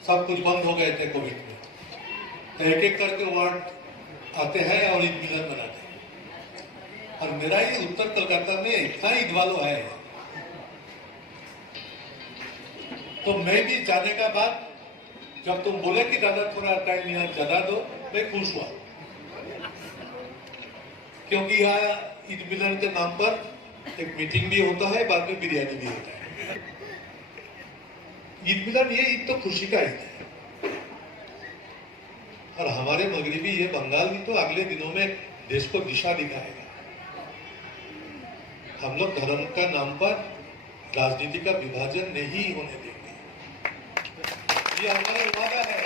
सब कुछ बंद हो गए थे कोविड में, तो एक एक करके वार्ड आते हैं और ईद मिलन मनाते हैं। और मेरा ही उत्तर कलकत्ता में इतना ईद वालों है, तो मैं भी जाने का बाद जब तुम बोले कि दादा थोड़ा टाइम यहाँ ज्यादा दो, मैं खुश हुआ, क्योंकि यहाँ ईद मिलन के नाम पर एक मीटिंग भी होता है, बाद में बिरयानी भी होता है। ईद मिलन ये ईद तो खुशी का ईद है, और हमारे मगरबी ये बंगाल भी तो अगले दिनों में देश को दिशा दिखाएगा। हम लोग धर्म का नाम पर राजनीति का विभाजन नहीं होने देंगे, ये हमारा वादा है।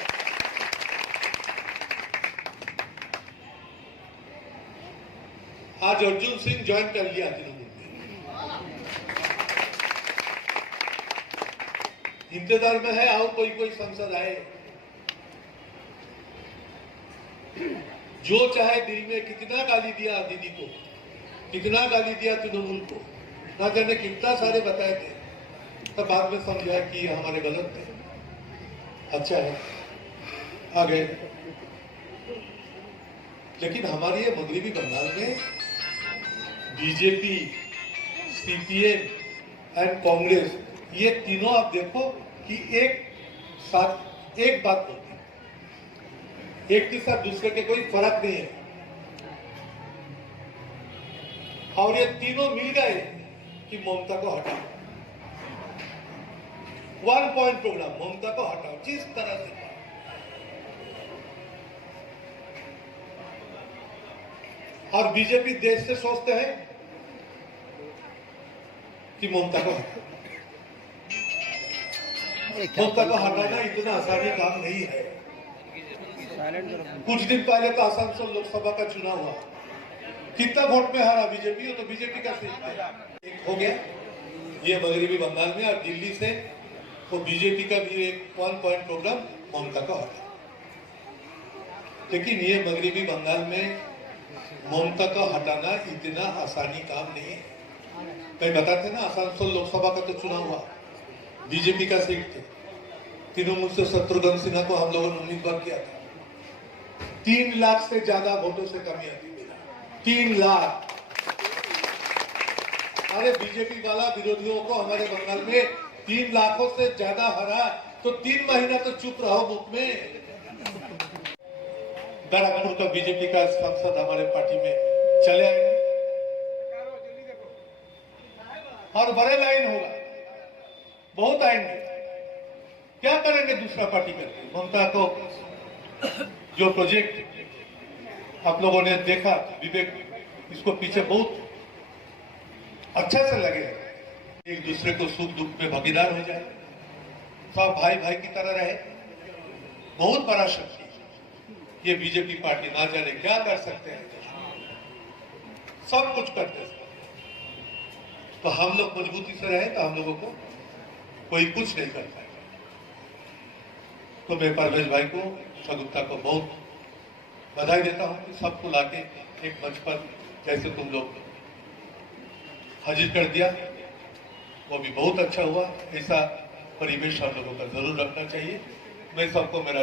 आज अर्जुन सिंह ज्वाइन कर लिया तृणमूल में, इंतजार में है और कोई सांसद आए, जो चाहे दिल में कितना गाली दिया दीदी को, कितना गाली दिया तृणमूल को, ना जाने कितना सारे बताए थे, तब बाद में समझा कि ये हमारे गलत थे। अच्छा है आ गए, लेकिन हमारी ये मगरबी बंगाल में बीजेपी, सीपीएम एंड कांग्रेस, ये तीनों आप देखो कि एक साथ एक बात बोलते हैं, एक के साथ दूसरे के कोई फर्क नहीं है, और ये तीनों मिल गए कि ममता को हटाओ। 1 पॉइंट प्रोग्राम, ममता को हटाओ जिस तरह से। और बीजेपी देश से सोचते हैं कि ममता को हटाओ। ममता को हटाना इतना आसानी काम नहीं है। कुछ दिन पहले तो आसनसोल लोकसभा का चुनाव हुआ, कितना वोट में हारा बीजेपी, तो बीजेपी का सीट एक हो गया ये मगरबी बंगाल में, और दिल्ली से तो बीजेपी का भी एक 1 पॉइंट प्रोग्राम ममता को हटा। लेकिन ये मगरबी बंगाल में ममता को हटाना इतना आसानी काम नहीं है। मैं बताते ना, आसनसोल लोकसभा का तो चुनाव हुआ, बीजेपी का सीट थे, तृणमूल से शत्रुघ्न सिन्हा को हम लोगों ने उम्मीदवार किया था, 3 लाख से ज्यादा वोटों से कमी आती मिला, 3 लाख। अरे बीजेपी वाला विरोधियों को हमारे बंगाल में 3 लाखों से ज्यादा हरा, तो 3 महीना तो चुप रहो मुख में। बैरकपुर का बीजेपी का सांसद हमारे पार्टी में चले आएंगे, और बड़े लाइन होगा, बहुत आएंगे। क्या करेंगे दूसरा पार्टी करके? ममता को जो प्रोजेक्ट आप लोगों ने देखा, विवेक, इसको पीछे बहुत अच्छा से लगे, एक दूसरे को सुख दुख में भागीदार हो जाए, सब भाई भाई की तरह रहे। बहुत बड़ा शक्ति ये बीजेपी पार्टी, ना जाने क्या कर सकते हैं, सब कुछ करते हैं। तो हम लोग मजबूती से रहे तो हम लोगों को कोई कुछ नहीं कर पाएगा। तो मैं परवेज भाई को, सगुप्ता को बहुत बधाई देता हूं कि सबको लाके एक मंच पर जैसे तुम लोग हाजिर कर दिया, वो भी बहुत अच्छा हुआ। ऐसा परिवेश हम लोगों का जरूर रखना चाहिए। मैं सबको मेरा